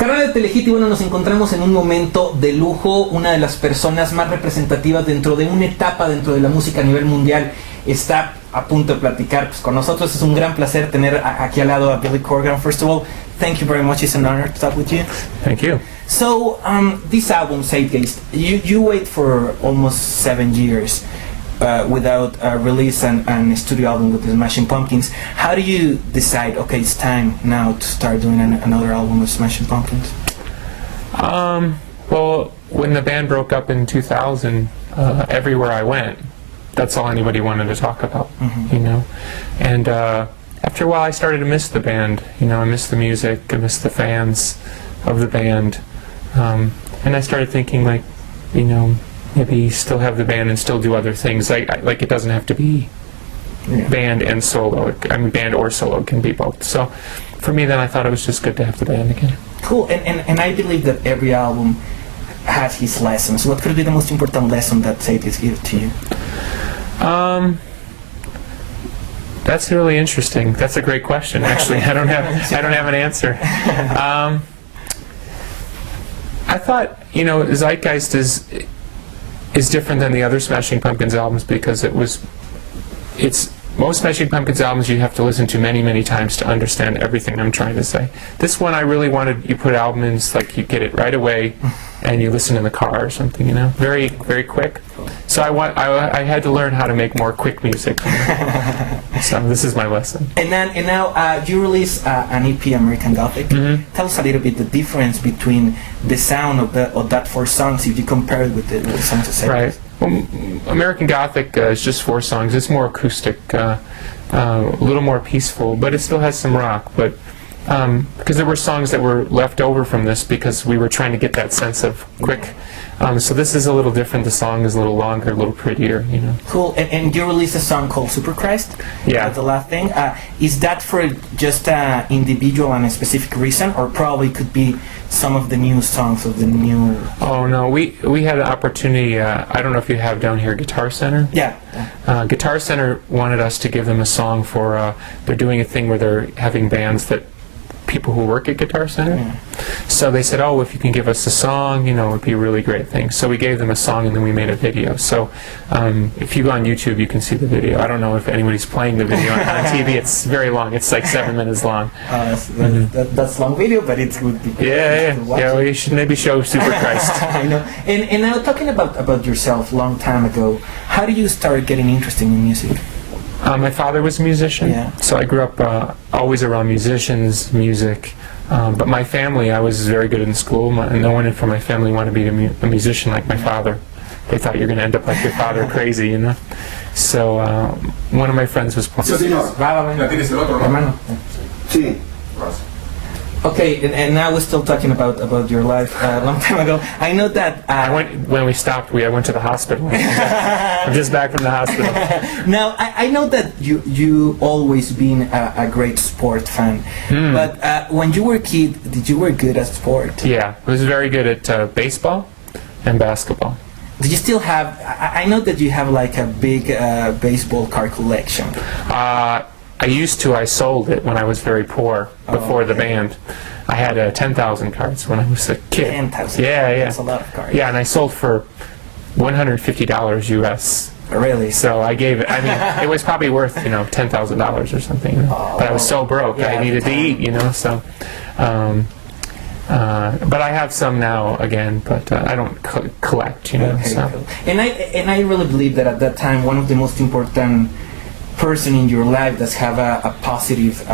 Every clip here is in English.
Carnal de Telehit, y bueno, nos encontramos en un momento de lujo. Una de las personas más representativas dentro de una etapa dentro de la música a nivel mundial está a punto de platicar pues, con nosotros. Es un gran placer tener aquí al lado a Billy Corgan. First of all, thank you very much. It's an honor to talk with you. Thank you. So, this album, Zeitgeist, you wait for almost 7 years without release and a studio album with the Smashing Pumpkins. How do you decide, okay, it's time now to start doing another album with Smashing Pumpkins? Well, when the band broke up in 2000, everywhere I went, that's all anybody wanted to talk about, you know. And after a while, I started to miss the band. You know, I missed the music, I missed the fans of the band, and I started thinking, like, you know, maybe still have the band and still do other things. Like it doesn't have to be band and solo. I mean, band or solo can be both. So, for me, then I thought it was just good to have the band again. Cool. And I believe that every album has his lessons. What could be the most important lesson that Zeitgeist gives to you? That's really interesting. That's a great question. Actually, I don't have an answer. I thought, you know, Zeitgeist is different than the other Smashing Pumpkins albums because it's most Smashing Pumpkins albums you have to listen to many, many times to understand everything I'm trying to say. This one I really wanted, you put album in, it's like you get it right away and you listen in the car or something, you know, very, very quick. So I had to learn how to make more quick music. You know? So this is my lesson. And now you release an EP, American Gothic. Tell us a little bit the difference between the sound of that 4 songs if you compare it with the songs of Zeitgeist. Right. Well, American Gothic is just 4 songs. It's more acoustic, a little more peaceful, but it still has some rock. But because there were songs that were left over from this because we were trying to get that sense of quick. So this is a little different. The song is a little longer, a little prettier, you know. Cool. And you released a song called Super Christ. Yeah. That's the last thing. Is that for just individual and a specific reason, or probably could be some of the new songs of the new? Oh no, we had an opportunity. I don't know if you have down here Guitar Center. Yeah. Guitar Center wanted us to give them a song for. They're doing a thing where they're having bands that. People who work at Guitar Center. Yeah. So they said, oh, if you can give us a song, you know, it would be a really great thing. So we gave them a song and then we made a video. So if you go on YouTube, you can see the video. I don't know if anybody's playing the video on TV. It's very long. It's like 7 minutes long. That's long video, but it would be yeah. Well, you should maybe show Super Christ. I know. And now talking about yourself, long time ago, how did you start getting interested in music? My father was a musician, so I grew up always around musicians, music. But my family, I was very good in school. No one from my family wanted to be a musician like my father. They thought you're going to end up like your father, crazy, you know. So one of my friends was playing. Okay, and now we're still talking about your life a long time ago. I know that... when we stopped, I went to the hospital. I'm just back from the hospital. Now, I know that you always been a great sport fan, but when you were a kid, did you were good at sport? Yeah, I was very good at baseball and basketball. Do you still have... I know that you have like a big baseball card collection. I used to. I sold it when I was very poor before the band. I had 10,000 cards when I was a kid. 10,000? Yeah. That's a lot of cards. Yeah, and I sold for $150 US. Really? So I gave it, I mean, it was probably worth, you know, $10,000 or something. You know? But I was so broke, I needed to eat, you know, so. But I have some now again, but I don't collect, you know. Okay, so. Cool. And I really believe that at that time, one of the most important person in your life that have a positive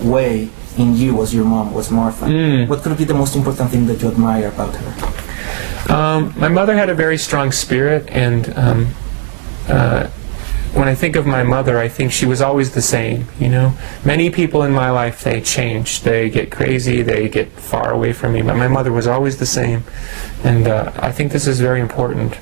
way in you was your mom, was Martha. What could be the most important thing that you admire about her? My mother had a very strong spirit, and when I think of my mother, I think she was always the same, you know. Many people in my life, they change. They get crazy, they get far away from me, but my mother was always the same, and I think this is very important.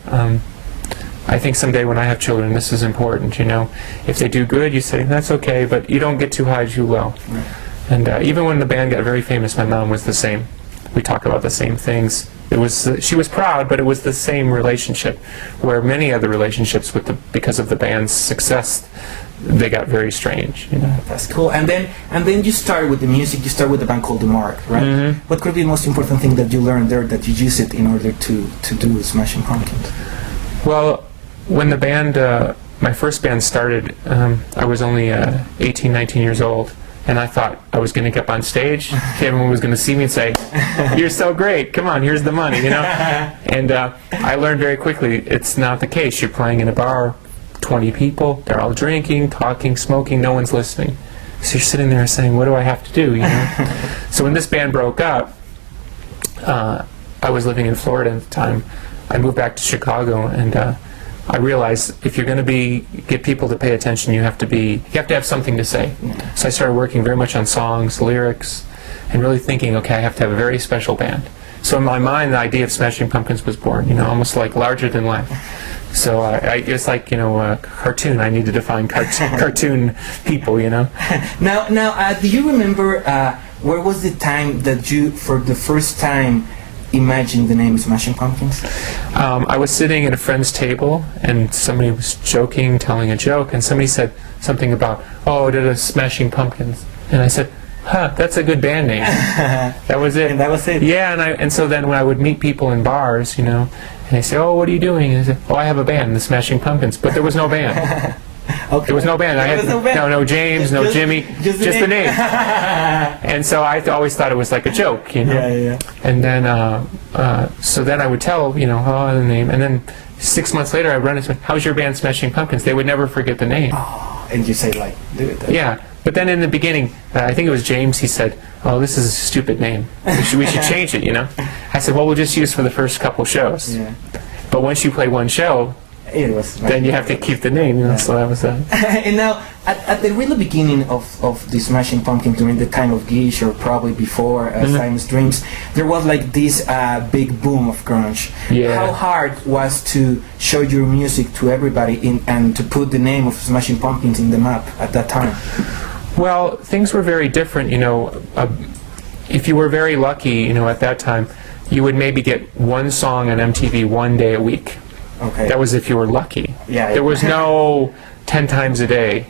I think someday when I have children, this is important, you know. If they do good, you say, that's okay, but you don't get too high, too low. Right. And even when the band got very famous, my mom was the same. We talk about the same things. She was proud, but it was the same relationship, where many other relationships because of the band's success, they got very strange, you know. That's cool. And then you start with the music. You start with a band called The Mark, right? Mm-hmm. What could be the most important thing that you learned there that you use it in order to do Smashing Pumpkins? Well, when the band, my first band started, I was only 18, 19 years old, and I thought I was going to get up on stage. Everyone was going to see me and say, "You're so great! Come on, here's the money," you know. And I learned very quickly it's not the case. You're playing in a bar, 20 people, they're all drinking, talking, smoking, no one's listening. So you're sitting there saying, "What do I have to do?" You know. So when this band broke up, I was living in Florida at the time. I moved back to Chicago, and I realized if you're going to get people to pay attention, you have to have something to say. So I started working very much on songs, lyrics, and really thinking, okay, I have to have a very special band. So in my mind, the idea of Smashing Pumpkins was born, you know, almost like larger than life. So it's like, you know, a cartoon. I needed to find cartoon people, you know. Now, do you remember where was the time that you, for the first time, imagined the name Smashing Pumpkins? I was sitting at a friend's table, and somebody was joking, telling a joke, and somebody said something about, "Oh, did a Smashing Pumpkins," and I said, "Huh, that's a good band name." That was it. And that was it. Yeah, and so then when I would meet people in bars, you know, and they say, "Oh, what are you doing?" And I said, "Oh, I have a band, the Smashing Pumpkins," but there was no band. Okay. There was no band. No James, no Jimmy, just the name. And so I always thought it was like a joke, you know. Yeah. And then, so then I would tell, you know, the name, and then 6 months later, I'd run into, "How's your band, Smashing Pumpkins?" They would never forget the name. Oh, and you say like, do it. Yeah. But then in the beginning, I think it was James. He said, "Oh, this is a stupid name. We should change it," you know. I said, "Well, we'll just use it for the first couple shows." Yeah. But once you play one show, It was. then you have to keep the name, you know. So that was that. And now, at the really beginning of the Smashing Pumpkins, during the time of Gish, or probably before Simon's Dreams, there was like this big boom of grunge. Yeah. How hard was to show your music to everybody and to put the name of Smashing Pumpkins in the map at that time? Well, things were very different, you know. If you were very lucky, you know, at that time, you would maybe get one song on MTV one day a week. Okay. That was if you were lucky. Yeah. There was no 10 times a day.